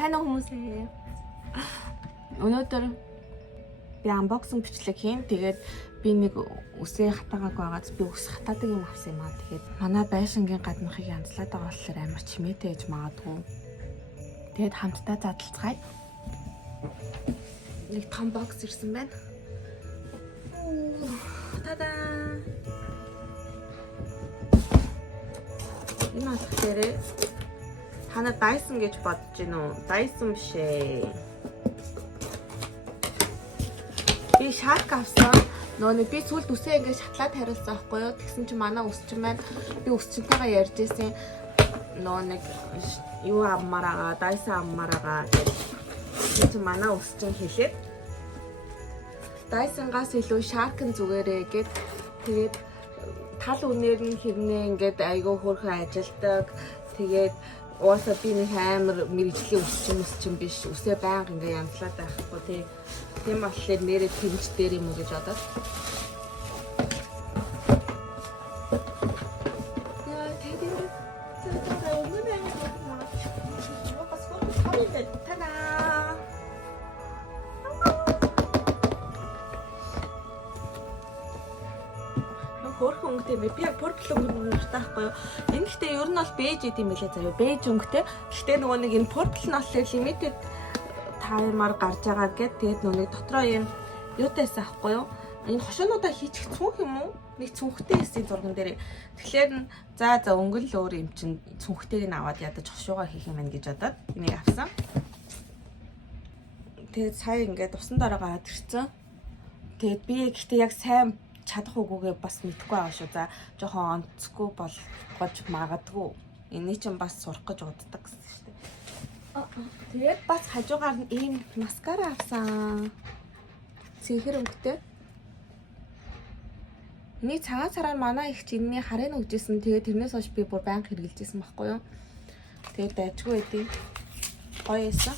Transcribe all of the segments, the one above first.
сайн уу хүмүүсээ. Өнөөдөр би unboxing бичлэг хийн. Тэгээд би нэг үсээ хатаагааг байгааз би үс хатаадаг юм авсан юм аа. Тэгээд манай байшингийн гаднахыг янзлаад байгаа болохоор амар чимээтэй ээж магадгүй. Тэгээд хамтдаа задлцгаая. Нэг том бокс ирсэн байна. Та-даа. Энэ болохоор хана Dyson гэж бодож гин үү? Dyson биш ээ. Би Shark авсан. Нөөний би сүлд үсээ ингээд шатлаад хариулсан байхгүй юу? Тэгсэн чинь манай үсчин байна. Би үсчинтэйгээ ярьж ирсэн. Нөө нэг юу аммаараа, Dyson аммаараа гэж манай үсчин хэлээд Dyson-гаас илүү Shark-ын зүгээрээ гэд тэгээд тал үнээр нь хэрнээ ингээд айгүй хөөрхөн ажилдаг. Тэгээд уусаа би нэг амар мэрэгжлийн үсчин биш. Үсээ байнга ингээ янзлаад байхгүй тийм болохоор нэрээ тэмч дээр юм уу гэж бодоод. Яа тэгээд хөрхөн өнгөтэй би purple өнгөтэй таахгүй юу. Энэ гэхдээ ер нь бол beige гэдэм байлээ заяа. Beige өнгөтэй. Гэхдээ нөгөө нэг энэ purple нь болохоор limited time-аар гарч байгаа гэд тэгээд нөгөө дотроо юм юутайсан аахгүй юу. Энэ хошоонуудаа хийчих цүнх юм уу? Нэг цүнхтэй хэсгийн зурган дээр. Тэгэхээр за өнгөн л өөр юм чинь цүнхтэйг нь аваад ядаж хошуугаа хийх юм байна гэж бодоод энийг авсан. Тэгээд сая ингээд усан дараа гараад ирсэн. Тэгээд би гэхдээ яг сайн чадах үгүйгээ бас мэдгүй байгаа шүү. За жоохон онцгүй болгож магадгүй. Эний чинь бас сурах гэж уддаг гэсэн шүү дээ. Тэгээд бас хажуугаар нь ийм маскара авсан. Цэнхэр өнгөтэй. Эний цагаан сараар манай их чиний харыг өгчээсэн. Тэгээд тэрнээс хойш би бүр байнга хэрглэжсэн байхгүй юу. Тэгээд дайжгүй байдیں۔ Гоё эсэн.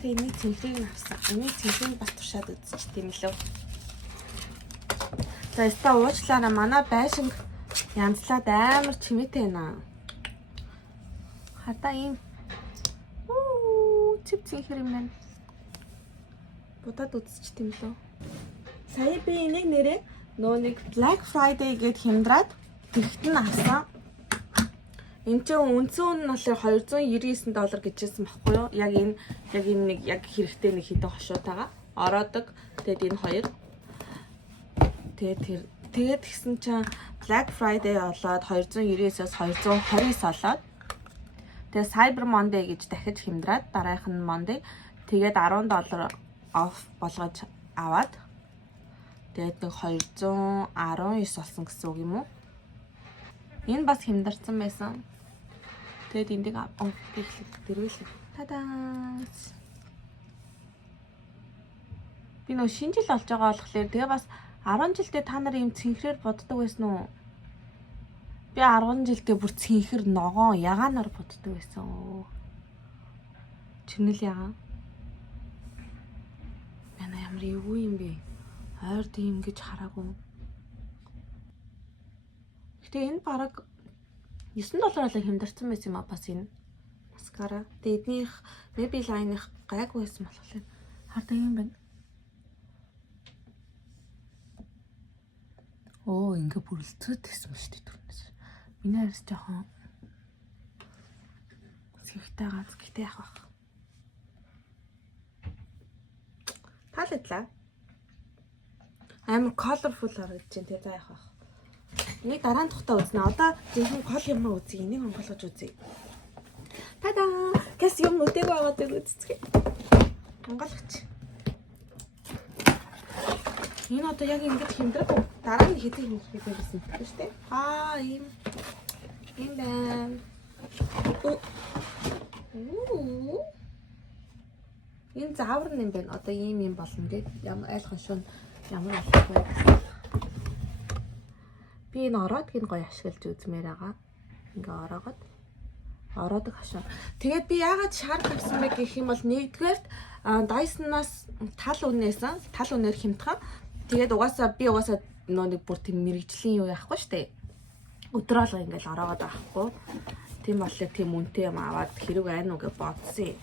Тэгээд эний цэнхрийг нь авсан. Эний цэнхрийг бас туршаад үзчих тийм лөө. За яста уучлаарай манай байшинг янзлаад амар чимээтэй байна. Хата ийм чип цэнхэр юм байна. Будаад үзчих тийм лөө. Сая би энийг нэрээ нөө нэг Black Friday гэд хямдраад тэрэгт нь авсан. Энд чинь үндсэн нь болохоор $299 гэжсэн баггүй юу? Яг энэ нэг яг хэрэгтэй нэг хэдэн хошуутайгаа ороодог. Тэгээд энэ хоёр тэгээд гисэн чинь Black Friday болоод 299-аас 229 болоод тэгээд Cyber Monday гэж дахиж хямдраад дараах нь Monday тэгээд $10 off болгож аваад тэгээд нэг 219 болсон гэсэн үг юм уу? Энэ бас хямдарсан байсан. Тэгээд эндийг дэрвэлээ. Тадаа. Би нөө шинэ жил болж байгаа болохоор тэгээ бас 10 жилдээ та нар ийм цэнхрээр боддог байсан уу? Би 10 жилдээ бүр цэнхэр ногоон ягаанаар боддог байсан. Чинэл ягаан. Яна ямар юу юм бэ? Ойр тийм гэж хараагүй. Гэтэ энэ бараг $9 хямдарсан байсан юм а бас энэ маскара. Тэгээ эднийх Maybelline-их гайгүй байсан болохоор хардаг юм байна. Оо ингээ бүрэлцээд байсан шүү дээ түрнээс. Миний харис жоохон сэвтэй гац гэхдээ яах вэ? Тааладлаа. Амар colorful харагдаж байна те за яах вэ? Энийг дараа нь тухтаа үзнэ. Одоо зөвхөн гол юм үзье. Энийг онголгож үзье. Тадаа! Гэс юм үдэг байгаа даа үзцгээ. Онголгоч. Энэ одоо яг ингэж хэмдрэх дараа нь хэдий хэмжих байсан тийм шүү дээ. Ийм байна. Энэ заавар юм байна. Одоо ийм юм болно тийм. Ямар айл хошоо ямар болох вэ? Би энэ ороодгийг гоё ашиглаж үзмээр байгаа. Ингээ ороодог хошоо. Тэгээд би яагаад Shark авсан бэ гэх юм бол нэгдүгээрт Dyson-аас тал үнээр хямдхан. Тэгээд угаасаа нөө нэг бүр тийм мэрэгжлийн юу яахгүй штэ. Өдрөөлго ингээл ороогоод байхгүй. Тийм болохоор тийм үнэтэй юм аваад хэрэг байна уу гэж бодсон юм.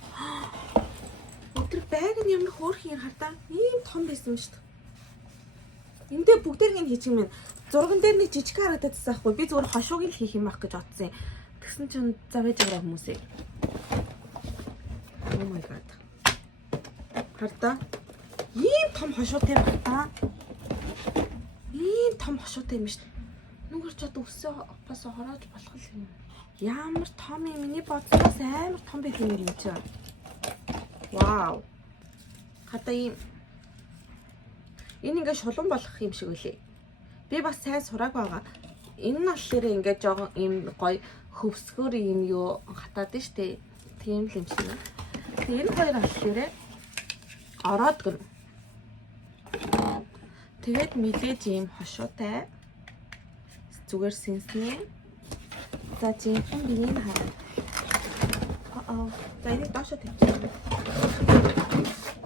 Өдөр байг нь ямар хөөрхөн хардаа ийм том байсан шүү дээ. Эндээ бүгдэрийг нь хийчих юм. Зурган дээр нэг жижиг харагдаад байсан байхгүй. Би зүгээр хошууг л хийх юм байх гэж бодсон юм. Тэгсэн чинь завж байгаа хүмүүсээ. Oh my god. Хардаа ийм том хошуутай байна. Ийм том хошуутай юм шүү дээ. Нүгэр чад өсөө бас хороож болох юм. Ямар том юм, миний бодсоос амар том байх юм чи. Вау. Хата ийм энэ ингээ шулуун болох юм шиг үлээ. Би бас сайн сурааг байгаа. Энэ нь болохоор ингээ жоохон ийм гоё хөвсгөр юм юу хатаад нь штэ. Тийм л юм шиг. Тэгээ энэ хоёр болохоор ороод гэн. Тэгээд мэдээж ийм хошуутай. Зүгээр сэнснэ. За жинхэнэ биеийг хараа. За энэ доошо тавьчих.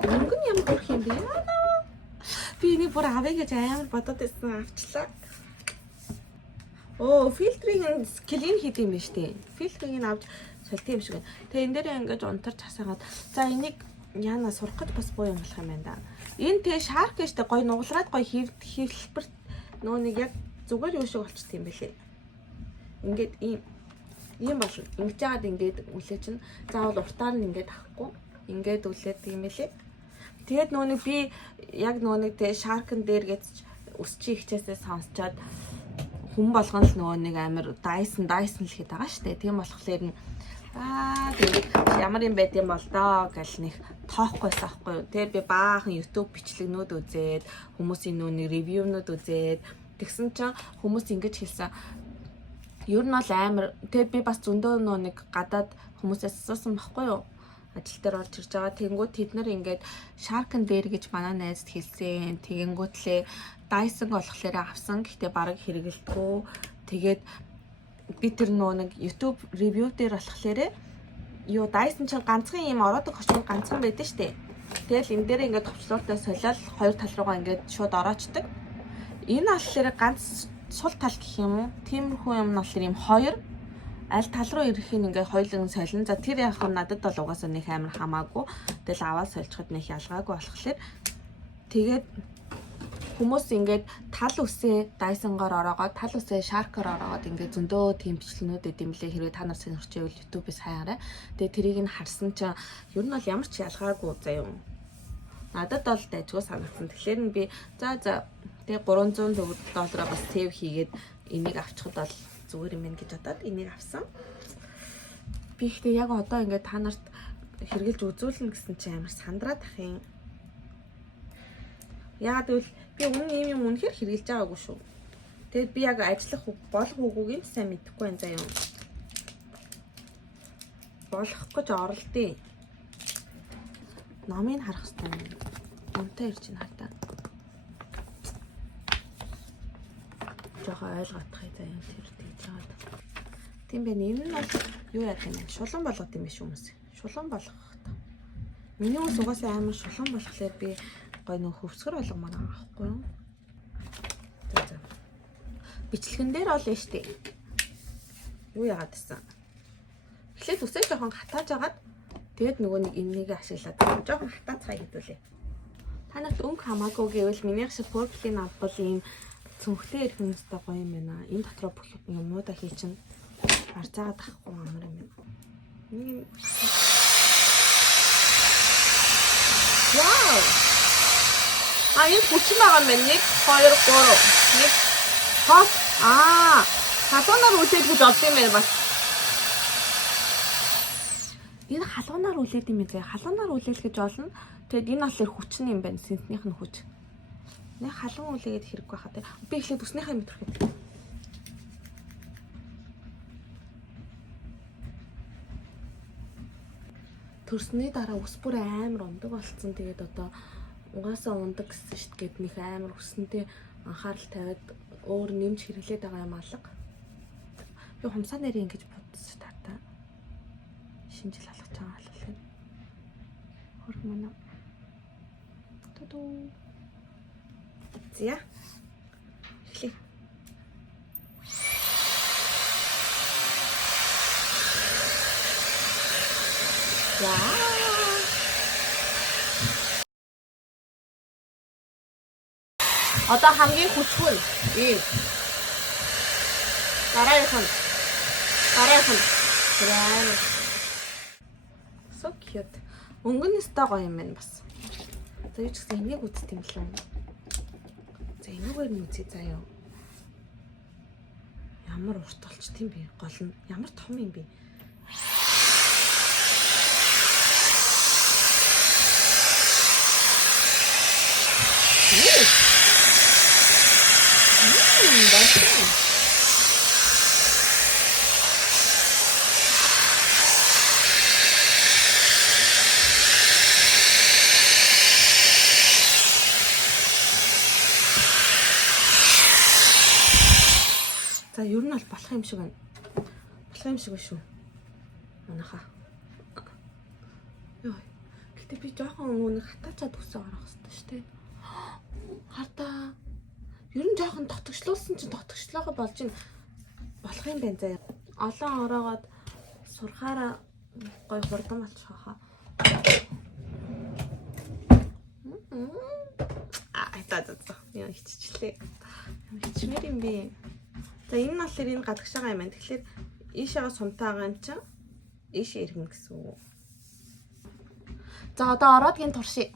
Өнгөн ямар хөрх юм бэ? Би энийг бүр авъя гэж амар бодоод байсан авчлаа. Оо, фильтрийг клин хийх юм байна штэ. Фильтрийг авч солих юм шиг байна. Тэгээ энэ дээр ингэж унтарч хасаагаад за энийг яана сурах гэж бас боо юм болох юм байна да. Энэ тэгээ шарк гэжтэй гоё нугалраад гоё хэлбэрт нөө нэг яг зүгээр юу шиг болчихсон юм бэлээ. Ингээд ийм болно. Ингэж яагаад ингээд үлээ чинь заавал уртаар нь ингээд авахгүй. Ингээд үлээд юм бэлээ. Тэгээд нөө нэг би яг нөө нэг тэгээ шаркн дээр гэж өсчийн ихчээсээ сонсчоод хүн болгон л нөгөө нэг амир Dyson л хэд байгаа штэ. Тийм болохоор нь тэгээд ямар юм байд юм бол доо гэл нэг тоохгүй байхгүй юу. Тэгээд би баахан YouTube бичлэгнүүд үзээд хүмүүсийн нүуний ревюнууд үзээд тэгсэн чинь хүмүүс ингэж хэлсэн. Ер нь бол амар тэгээд би бас зөндөө нөө нэг гадаад хүмүүсээс асуусан байхгүй юу. Ажил дээр орж ирж байгаа. Тэнгүүд тэд нар ингээд Shark-н дээр гэж манай найзд хэлсэн. Тэгэнгүүтлээ Dyson болохоор авсан. Гэхдээ бараг хэрэгэлдэггүй. Тэгээд би тэр нөө нэг YouTube review дээр болохоор юу Dyson чинь ганцхан юм ороодог хошуу ганцхан байдаг штэ. Тэгэл энэ дээр ингээд товчлууртаа солиод хоёр тал руугаа ингээд шууд ороочдөг. Энэ болохоор ганц сул тал гэх юм уу? Тиймэрхүү юм нь болохоор юм хоёр аль тал руу ирэхийг ингээд хоёулын солино. За тэр яг надад бол угаасаа нэг амар хамаагүй. Тэгэл аваад сольчиход нэг ялгаагүй болохоор тэгээд хүмүүс ингээд тал үсээ Dyson-гоор ороогоод тал үсээ Shark-оор ороогоод ингээд зөндөө тийм бичлэгнүүд өгд юм лээ. Хэрвээ та нар сонирхч байвал YouTube-ээс хаяарай. Тэгээ тэрийг нь харсан чинь ер нь бол ямар ч ялгаагүй заяа юм. Надад бол дайггүй санагдсан. Тэгэхээр нь би за тэгээ $300 бас save хийгээд энийг авчихад бол зүгээр юм байна гэж бодоод энийг авсан. Би ихтэй яг одоо ингээд та нарт хэрглэж үзүүлнэ гэсэн чинь амар сандраад ах юм. Яагаад гэвэл би үнэн юм үнэхээр хэрглэж байгаагүй шүү. Тэгээд би яг ажиллах болох үгүйг нь сайн мэдэхгүй байна заа юм. Болох гэж оролдъё. Номыг харах хэрэгтэй. Унтаа ирж байна хатаа. Жохоо ойлгоотхой заа юм тэр тийж жаад. Тийм байна. Энэ нь бол юу яах юм бэ? Шулуун болгох юм биш хүмүүс. Шулуун болгох та. Миний ус угаасаа амар шулуун болохоор би гой нөх хөвсгөр болгомоор байгаа байхгүй юу? За. Бичлэгэн дээр бол нь штэ. Юу яагаад гэсэн? Эхлээд үсээ жоохон хатааж агаад тэгээд нөгөө нэг энэнийг ашиглаад жоохон хатаацгаа хийдүүлээ. Та нарт өнгө хамаагүй гэвэл минийх шиг Porcelain авбал ийм цүнхтэй ирэх юмстай гоё юм байна. Энэ дотроо бүх юмнуудаа хийчин арцаагаад авахгүй амар юм байна. Нэг Вау! Энэ хүчин байгаа юм байна. 1 2 3 нэг хот халуунаар үлээд гэж олд юм байна бас. Энэ халуунаар үлээд юм ээ. Халуунаар үлээл гэж олно. Тэгэд энэ болохоор хүчин юм байна. Синтнийх нь хүч. Нэг халуун үлээгээд хэрэггүй хаа. Би эхлээд үснийхээ мэдрэх юм. Төрсний дараа ус бүр амар ундаг болцсон. Тэгээд одоо угаасаа ундаг гэсэн шít гээд нэг амар өснөдөө анхаарал тавиад өөр нэмж хэрэглээд байгаа юм алга. Би хумсаа нэрийн ингэж бодсон тата. Шинжил алгаж байгаа алга. Хөрх мана. Тоо. Зя. Эхлэе. 와. Одоо хамгийн хүчгүй ийм дараагийн гран so cute. Өнгөнөөстэй гоё юм байна бас. За юу ч гэсэн энийг үзт юм лээ. За энэгээр нь үзье заяа. Ямар урт болч тийм бэ? Гол нь ямар том юм бэ? За ер нь бол болох юм шиг байна. Болох юм шиг байна шүү. Манайха. Йоо. Гэтэ би жоохон нэг хатаачаад өсөө гарах хэрэгтэй шүү дээ. Хартаа. Ер нь жоохон дотгочлуулсан чинь дотгочлоохоо болж ин болох юм байна заа. Олон ороогоод сурахаараа гой хурдан болчих хаа. За. Яа хиччлээ. Хичмээр юм бэ? За энэ нь болохоор энэ гадагшаага юм байна. Тэгэхээр ийшээгээ сумтаагаа юм чинь ийшээ иргэнэ гэсэн үг. За одоо ороодгийн туршия.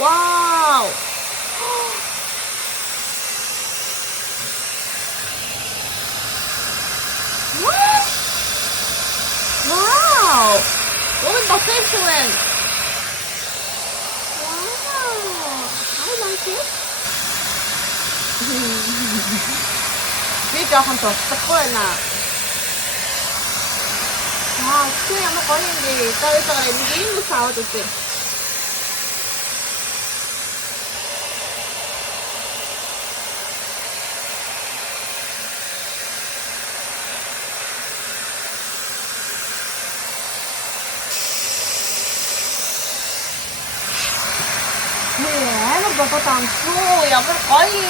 Вау! Wow! Look at the fish win! Wow! I like it. Би жоохон тусахгүй байна. Вау, чи ямар гоё юм бэ? Таавал нэг юм уу савд үзье. амар бодоод амсуу ямар гоё.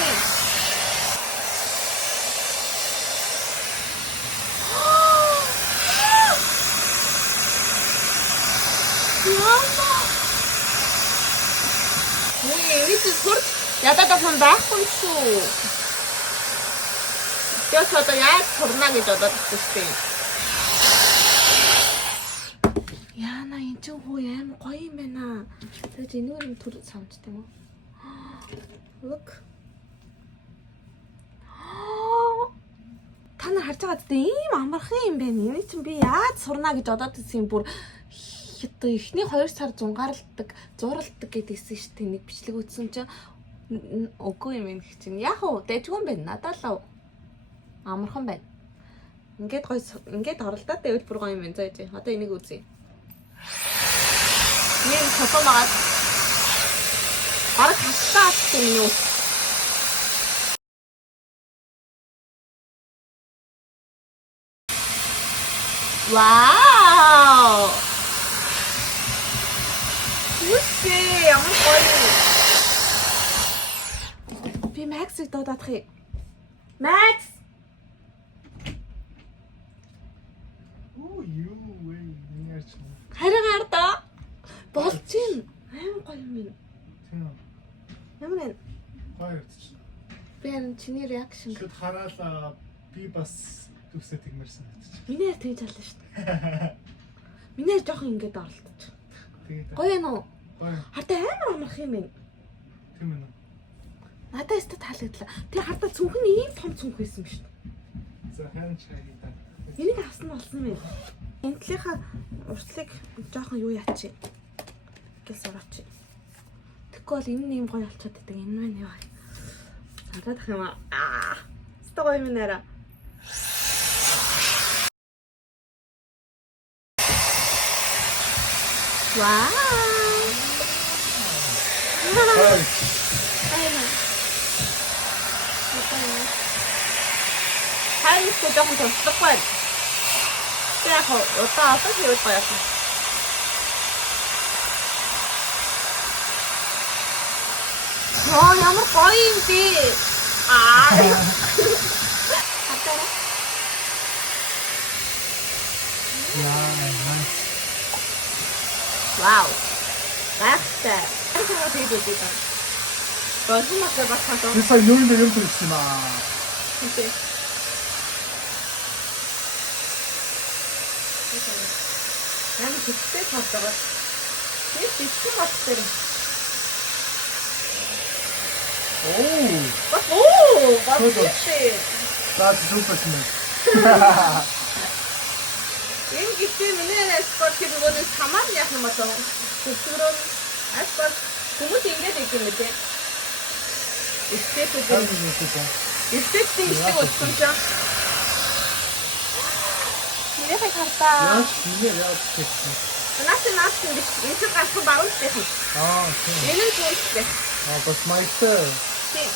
Ini сурд ядаад авсан байхгүй шүү. Яс одоо яаж сурна гэж бодоод ирсэн. Яна энэ ч хөө аим гоё юм байна. Тэгээд энэгээр нь төр самжтай юм уу? Look. Та нар харж байгаа гэдэг ийм амархан юм байна. Энийг чинь би яаж сурна гэж бодоод ирсэн юм бүр одоо эхний 2 сар зунгаалдаг, зуралдаг гэдгийгсэн шүү дээ. Нэг бичлэг үзсэн чинь үгүй юм гэх чинь. Яг уу дэжгүй юм байна. Надад л амархан байна. Ингээд гоё ингээд оролдоод байвал бүр гоё юм байна заа. Одоо энийг үзье. Нэг фото магаад бараг хастаад юм уу? Вау! Үгүй ямар гоё. Би Максыг дуудах юм. Макс! Оо юу вэ? Нэрч. Харин ардаа. Болчих. Аим гоё юм. Тийм. Ямар вэ? Гоё ч. Би энэ чиний реакшн Шууд хараалаа би бас зүсээ тэгмэрсэн гэж. минийэр тэгж аллаа шүү дээ. Минийэр жоохон ингэж оролдож. Тэгээд Гоё юм уу? гоё. Хардаа амар амарх юм байна. Тийм ээ. Надад өстө таалагдлаа. Тэр хардаа цүнх нь ийм том цүнх байсан шүү дээ. За хэн чаги та. Энийг авсан нь болсон юм. Энтлийнхаа уртлыг жоохон юу яачих. Гэл сураач. Тэгэхгүй бол энэ юм гоё болчиход байдаг. Энэ мэн яа. Садах юм аа. Өстө гоё юм нэрэ. Вау. Гоё. Хайрыг жоохон тусдахгүй. Яг одоо хийвэл гоё юм. ямар гоё юм бэ? Хатаа. Nice. Вау. Гайхалтай. Ахаа тэгээд үзээ. Босмосоо батхаа. Би сая юунд юм хэлсэн юм аа. Окей. Ам хиттэй тавтагаа. Би хиттэй баттай. Баттай. That's super smooth. Энэ гитээ миний спорт хийгөөний самар яах юм бол зөвхөн спорт хүмүүс ингэж их юм дээ. Эстетик шиг болсон ч. Нэрээ хартаа. Яаж тэгсэн. Наас энэ ч гашгүй баруунтай юм. Тийм. Энэ нь зүйлтэй. Бас майстер. Тийм.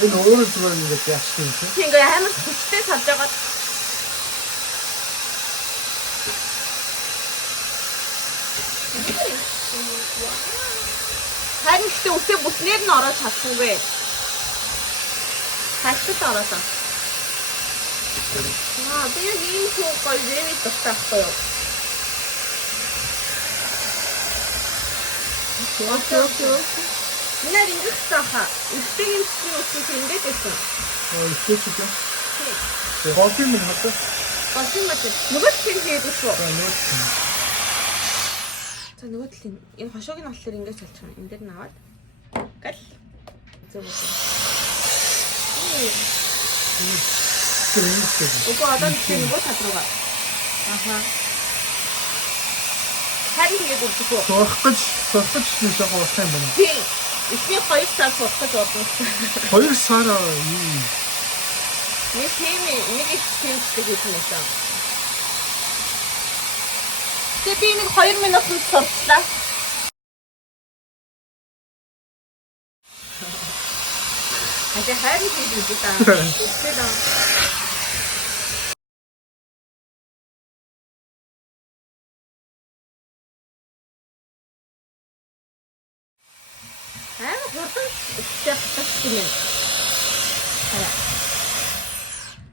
Энэ өөрөө зүгээр ингэж яах юм чи? Тийм ингээ амар хүчтэй савж байгаа. Харин ихтэй үсээ бүснээр нь ороод чадсангүй. Хашид ороод. Би яг ийм хөө гоё зэвэ тастахгүй юу? Окей. Нэр ингэж таха. Үстэйг нь үстэй ингэж байсан. Ихтэй ч юм. Кофе минь хатаа. Кофе мат. Нөгөө чинь хийдэг шүү. За нөгөө талын энэ хошоог нь болохоор ингэж салчих юм. Энд дээр нь аваад гал зөв үү. Уг одоо тийм нөгөө тал руугаа. Аха. Харин тэгээд үлдэхгүй. Сурах гэж нэг яг болох юм байна. Тийм. Эхний 2 сар сурах гэж бодсон. 2 сар юу? Нэг их тэмцдэг гэсэн юм байна. Тэгээ би нэг 2 минутанд сурчлаа. Ажи хайр хийж үзээ та. Үстэй. Хурдан хүчтэй хатаач юм.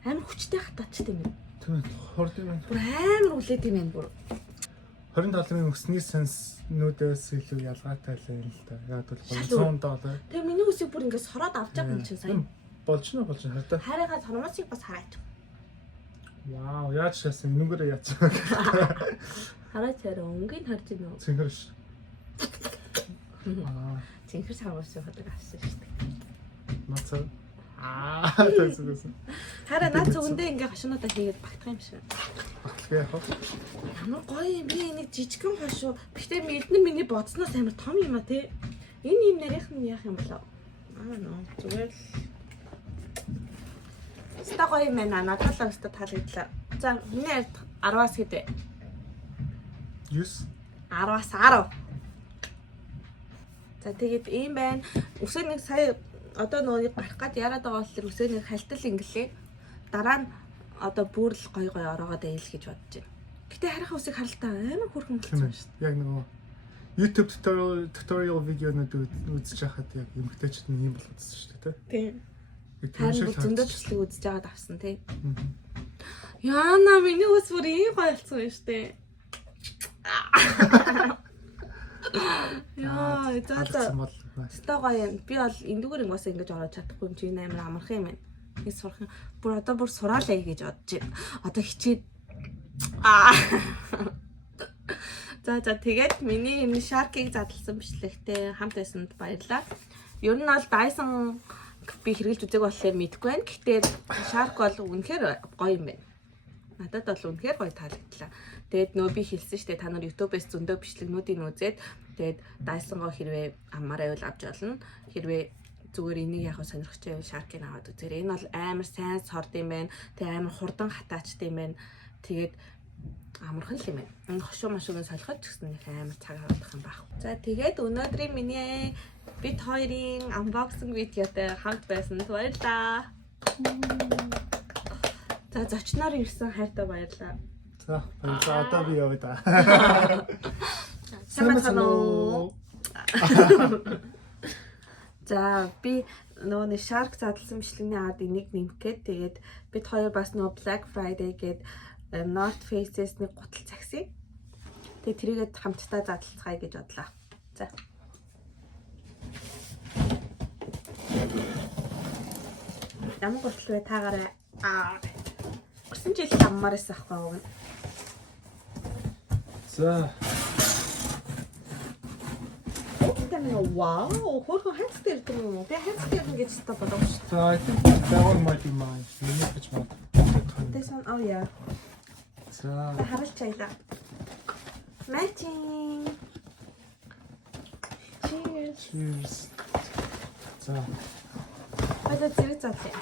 Амар хүчтэй хатаач юм. Тийм хурдан юм. Бүр амар үлээд юм бүр. 20 долларын өсний сенснүүдээс илүү ялгаатай л юм л да. Яг бол $100. Тэгээ миний үсийг бүр ингээд сороод авч байгаа юм чинь сайн. Болж хараа. Хараагаа сормосыг бас хараач. Вау, яаж шаасан нүгээрээ яац. Хараач хараа өнгийн харж байна уу? Цэнхэрш. Цэнхэр сармос яваад авсан шүү дээ. Нацаа. Тэсэс. Хараа наад зөвөндөө ингээ хашуунуудаа хийгээд багтах юм шиг. Багтах яах вэ? Ямар гоё юм би нэг жижигхэн хашуу. Гэхдээ эдгээр миний бодсноос амар том юм а тий. Энэ юм нарийнх нь яах юм болоо? Нөө зүгээр л. Ста гоё юм байна. Надад л өстө таалагдлаа. За миний ард 10-аас хэд вэ? 9. 10-аас 10. За тэгээд ийм байна. Үсээ нэг сая одоо нөгөө гарах гад яраад байгаа болохоор үсээ нэг хальтал ингэлээ. Дараа нь одоо бүр л гоё ороогоод байл гэж бодож байна. Гэтэ харийнхаа үсийг харалтаа амар хүрхэн болсон шүү дээ. Яг нөгөө YouTube tutorial видеонууд үзэж байхад яг эмгтээчд нь юм болгоцсон шүү дээ, тийм. Харин зөндөө төслөг үзэж байгаад авсан тий. Яна миний үс бүр ийм гоё болсон юм шүү дээ. Яа, за. Стагаа юм. Би бол эндүгээр ингээс ингэж ороод чадахгүй юм чи энэ амар амархан юм байна. Би сурах юм. Бүр одоо бүр сураалаа гэж бодож байна. Одоо хичээд За тэгээд миний энэ Shark-ыг задлсан бичлэгтэй хамт байсанд баярлалаа. Ер нь бол Dyson би хэрэглэж үзег болохоор мэдэхгүй байна. Гэхдээ Shark бол үнэхээр гоё юм байна. Надад бол үнэхээр гоё таалагдлаа. Тэгээд нөө би хэлсэн шүү дээ та нар YouTube-ээс зөндөө бичлэгнүүдийг үзээд тэгээд Dyson-го хэрвээ амаараа байвал авч олно. Хэрвээ зүгээр энийг яг сонирхож байвал Shark-ыг аваад үзээрэй. Энэ бол амар сайн сорд юм байна. Тэгээд амар хурдан хатаачд юм байна. Тэгээд амархан л юм байна. Энэ хошуу машуугийн солиход ч гэсэн их амар цаг авах юм байна. За тэгээд өнөөдрийн миний бит хоёрын unboxing видеотой хамт байсанд баярлалаа. За зочноор ирсэн хайртай баярлалаа. За одоо би явъя да. Сайн байна уу? За би нөгөө нэг Shark задлсан бичлэгний ард энийг нэмэх гээд тэгээд бид хоёр бас нөгөө Black Friday гээд North Face-с нэг гутал цагсыг. Тэгээд тэрийгээ хамтдаа задлацгаая гэж бодлоо. За. Ямар гутал вэ таагаараа? Өсөн жил аммаарс ахгүй юу? За. Wow, хөрхөн хайцтай ирдэг юм уу? Би хайцтай ирдэг гэж та бодож шүү. So I think that one might be mine. Миний гэж бод. This one, oh yeah. За. Харалт чаялаа. Matching. Cheers. Cheers. За. Одоо зэрэг задлаа.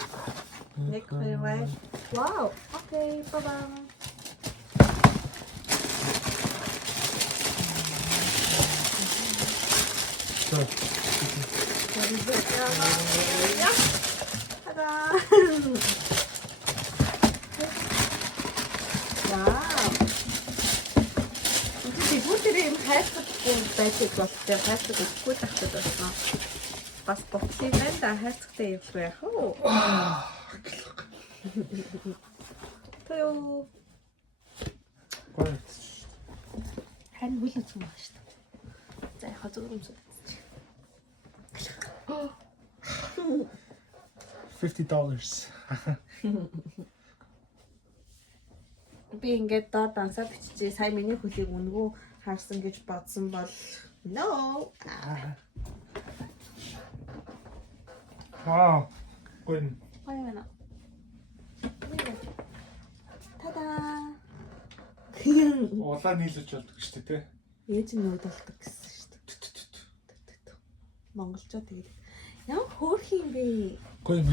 Нэг хоёрваа. Wow. Okay, bye-bye. So. Tada! Wow! Энд бүгдээ юм хайцахгүй байдаг бол тэр хайцаг өгөхгүй тахдаг байна. Бас ботлыг байна да хайцагтай явах байх уу? Тоо. Гойд. Харин хүлээж юм байна шүү дээ. За яхаа зүгээр юм шүү. $50. Би ингээд доор дансаа биччихээ. Сая миний хөлийг үнгүү харсан гэж бодсон бол no. Wow. Гойд. Баяна. Тада. Улаа нийлж болдог шүү дээ, тий. Ээж нь нүүдэлдэг гэсэн шүү дээ. Монголчууд тэгээд ямар хөөх юм бэ? Гойд.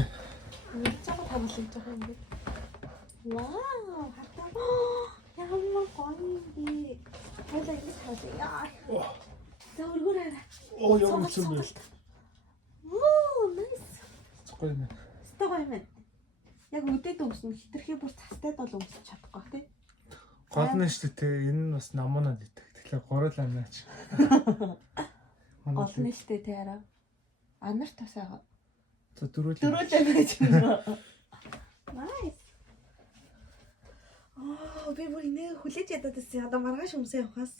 Нэг цаг хамлаж байгаа юм бэ? Вау, хатаа. Ямар гоё юм бэ? Хойлоо ингэ хаалаа. Яа. За өргөөрэй. Оо ямар ч юм бэ. Оо, nice. Гойд. Стогой юм. Яг үдээд өмснө хитрхи бүр цастай бол өмсөж чадахгүй тий. Гол нь шүү дээ, тий. Энэ нь бас намуунаад идэх. Тэгэхээр гурал амнаач. Гол нь шүү дээ тий араа. Анарт тасаага. За дөрөв байж байна. Nice. Аа, би бүр нэг хүлээж ядаад байсан. Одоо маргааш өмсөө явахаас.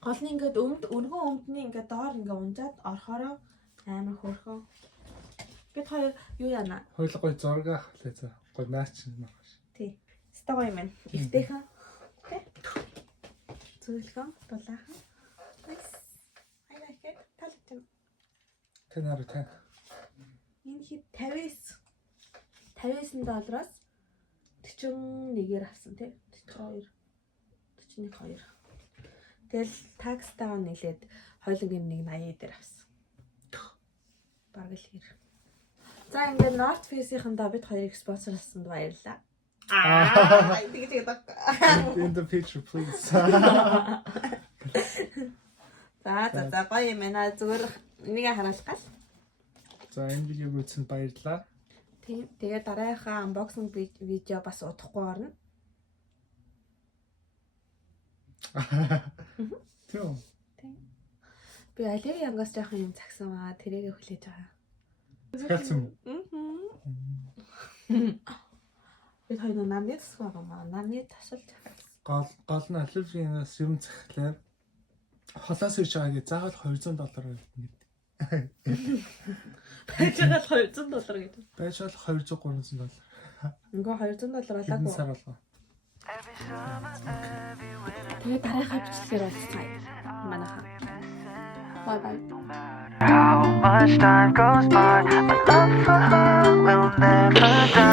Гол нь ингээд өргөн өмдний ингээд доор ингээд унжаад орохороо амар хөөрхөө. Бид хоёр юу яана? Хоёул гой зураг авахлаа за. Гой наач маргааш. Тий. Стогой юм. Ихтэйхэн. Тэ. Зөвлөгөө дулаахан. Nice. I like it. Талтай. Тэнэр тань. Энэ хэд 59 $49 41-ээр авсан тий 42 41 2. Тэгэл такстайгаа нийлээд хойлонгийн нэг 80 дээр авсан. Бараг л хэр. За ингээд North Face-ийнхэндээ бид хоёрыг спонсорлсанд баярлалаа. Тэгэж яадаг. In the picture please. За гоё юм байна. Зүгээр энийг хараалах гал. За энэ видеог үзсэнд баярлалаа. Тийм. Тэгээ дараагийнхаа unboxing видео бас удахгүй орно. Тийм. Би алей янгаас жоохон юм цагсан аа тэрийгэ хүлээж байгаа. Хэлсэн. Би хоёр намны тасах байгаа маа. Намны тасалж Гол нь аллергиас юм захлаа. Холоос ирж байгаагээ заавал $200 гэдэг. байж байгаа л $200 гэж. Байж бол $200-300. Ингээ $200 болоогүй. Хэдэн сар болов? Тэгээ дараахаа бичлэгээр олцгаая. Манайхаа. Bye bye. How much time goes by, my love for her will never die.